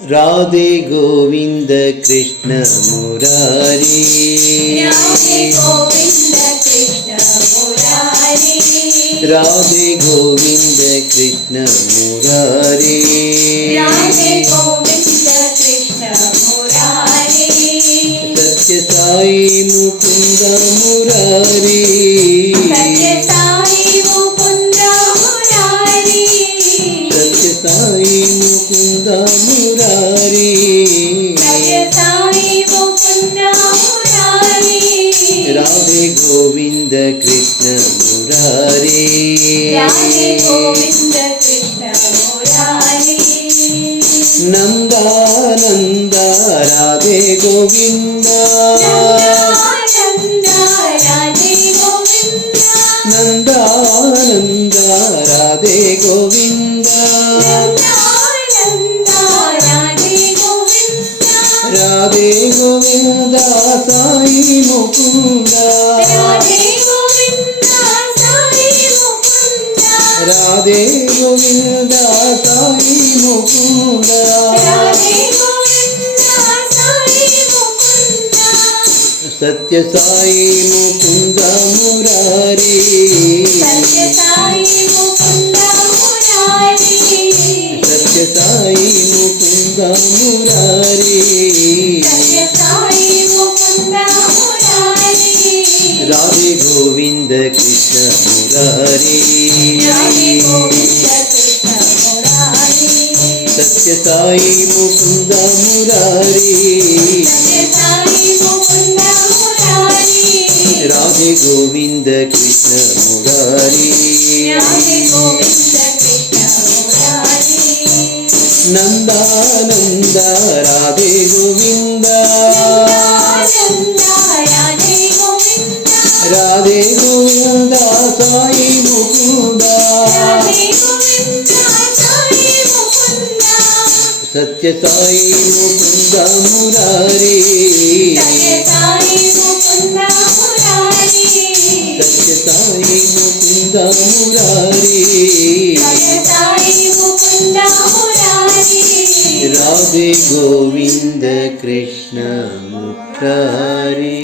Radhe Govind Krishna Murari, Radhe Govind Krishna Murari, Radhe Govind Krishna Murari, Radhe Govind Krishna Murari, Satya Sai Mukund Murari, Satya Sai Mukund Murari, Satya Sai Mukund Murari, Satya Sai Mukund Murari, Radhe Govind Krishna Murari, Radhe Govind Krishna Murari, नंदानंद Radhe Govind, नंदानंद Radhe Govind, नंदानंद Radhe Govind, नंदानंद Radhe Govind, Radhe Govind Sai Mukund, Radhe Govind Sai Mukund, Radhe Govind Sai Mukund, Radhe Govind Sai Mukund, Satya Sai Mukund Murari, Satya Sai Mukund Murari, Satya Sai Mukund Murari, Satya Sai Mukund Murari, Radhe Govind Krishna Murari, Radhe Govind Krishna Murari, Satya Sai Mukund Murari, Satya Sai Mukund Murari, Radhe Govind Krishna Murari, Radhe Govind Krishna Murari, नंदानंद Radhe Govind, नंदानंद Radhe Govind, Radhe Govind Sai Mukund, Radhe Govind Sai Mukund, Satya Sai Mukund Murari, Satya Sai Mukund Murari, Satya Sai Mukund Murari, Satya Sai Mukund Murari, Radhe Govind Krishna Murari.